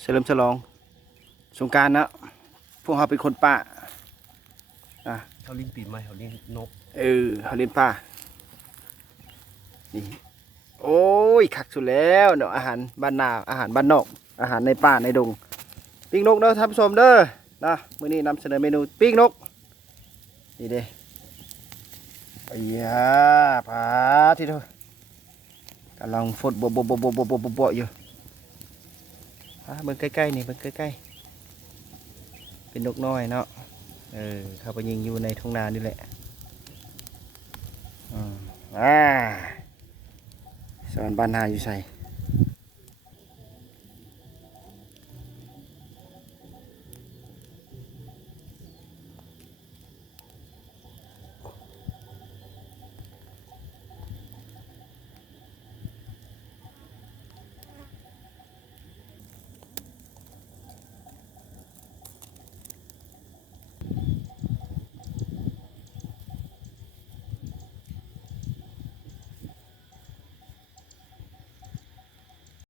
เฉลิมฉลองสงกรานต์นะพวกเขาเป็นคนป่าเขาเลี้ยงปีใหม่เขาเลี้ยงนกเขาเล่นป่านี่โอ้ยคักสุดแล้วเนาะอาหารบ้านนาอาหารบ้านนอกอาหารในป่าในดงปิ้งนกเด้อท่านผู้ชมเด้อนะมื้อนี้นำเสนอเมนูปิ้งนกนี่เด้ไอ้ยาผาที่เด้อกำลังฟดบอยู่เบิ่งใกล้ๆนี่เบิ่งใกล้ๆเป็นนกน้อยเนาะเข้าไปยิงอยู่ในทุ่งนานี่แหละสอนบ้านนาอยู่ใส่